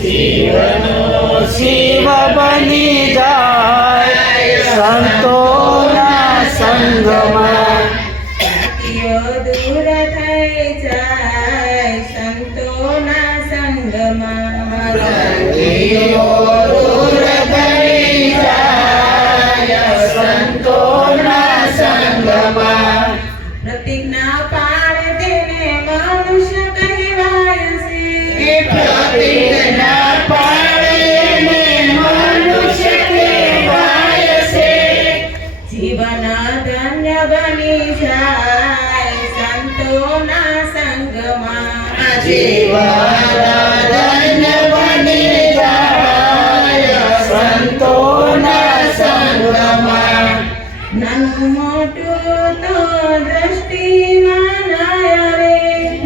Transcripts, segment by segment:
જીવનો શિવ બની જાય સંતોના સંગમાં દૂર થઈ જાય સંતોના સંગમાં દૂર થઈ જાય સંતોના સંગમાં પ્રતિજ્ઞા પાળે તેને મનુષ્ય કહેવાય છે પ્રતિજ્ઞા પાળે મનુષ્ય કહેવાય છે જીવન ધન્ય બની જાય સંતોના સંગમાં જીવન ધન્ય બની જાય સંતોના સંગમાં નાનું મોટું તો દ્રષ્ટિમાં ના આવે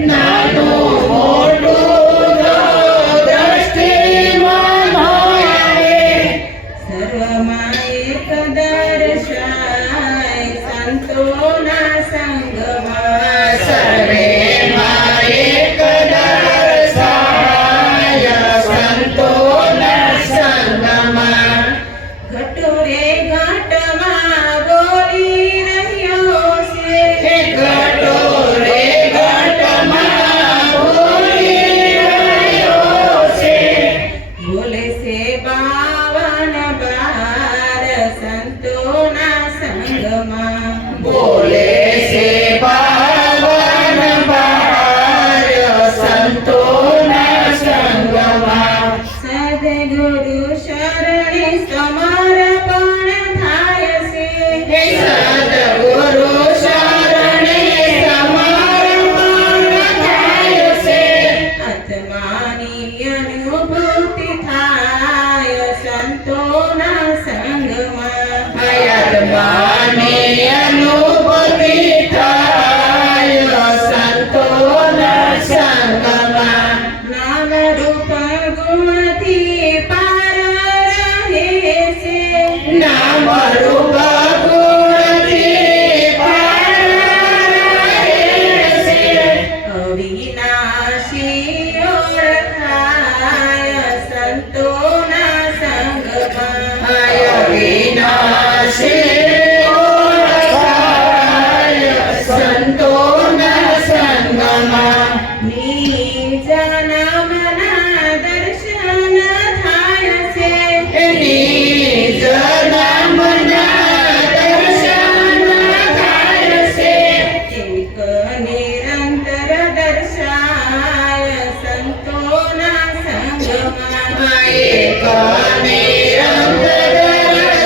નાનું મોટું તો દ્રષ્ટિમાં ન આવે સર્વમાં એક દર્શાય સંતોના સંગમાં સર્વેમાં એક દર્શાય સંતોના સંગમાં ઘટોરે ઘાટમાં બોલી રહ્યો છે ઘટોરે ઘટમાં બોલી રહ્યો છે બોલે છે 52 બાર સંતોના સંગમાં બોલે છે 52 બાર સંતોના સંગમાં સદગુરુ શરણે સમર્પણ થાય છે સદગુરુ શરણે સમર્પણ થાય છે આત્માની અનુભૂતિ થાય સંતોના સંગમાં આત્માની અનુભૂતિ થાય સંતોના સંગમાં નામ રૂપ ગુણથી પાર રહે છે નામ રૂપ ગુણથી પાર રહે છે અવિનાશી ઓળખાય સંતોના સંગમાં વિનાશી ઓળખાય સંતોના સંગમાં નિજ નામના દર્શન થાય છે નિજ નામના દર્શન થાય છે એક નિરંતર દર્શાય સંતોના સંગમાં એક નિરંતર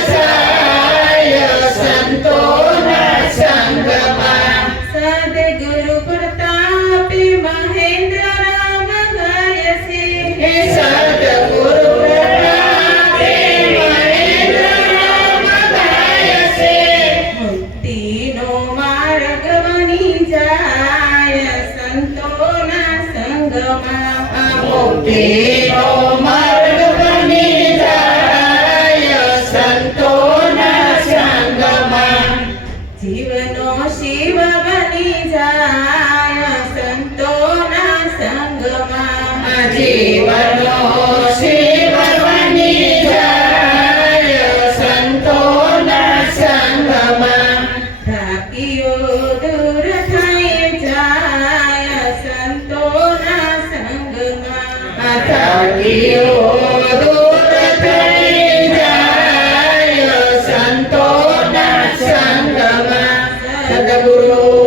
દર્શાય સંતોના સંગમાં સદગુરુ પ્રતાપે મહેન્દ્ર રામ ગાય છે સદગુરુ પ્રતાપે મહેન્દ્ર રામ ગાય છે મુક્તિનો માર્ગ બની જાય સંતોના સંગમાં મુક્તિનો માર્ગ બની જાય સંતોના સંગમાં જીવનો શિવ બની જાય સંતોના સંગમાં જીવનો શિવ બની જાય સંતોના સંગમાં થાકીઓ દૂર થઈ જાય સંતોના સંગમાં થાકીઓ દૂર થઈ જાય સંતોના સંગમાં સદગુરુ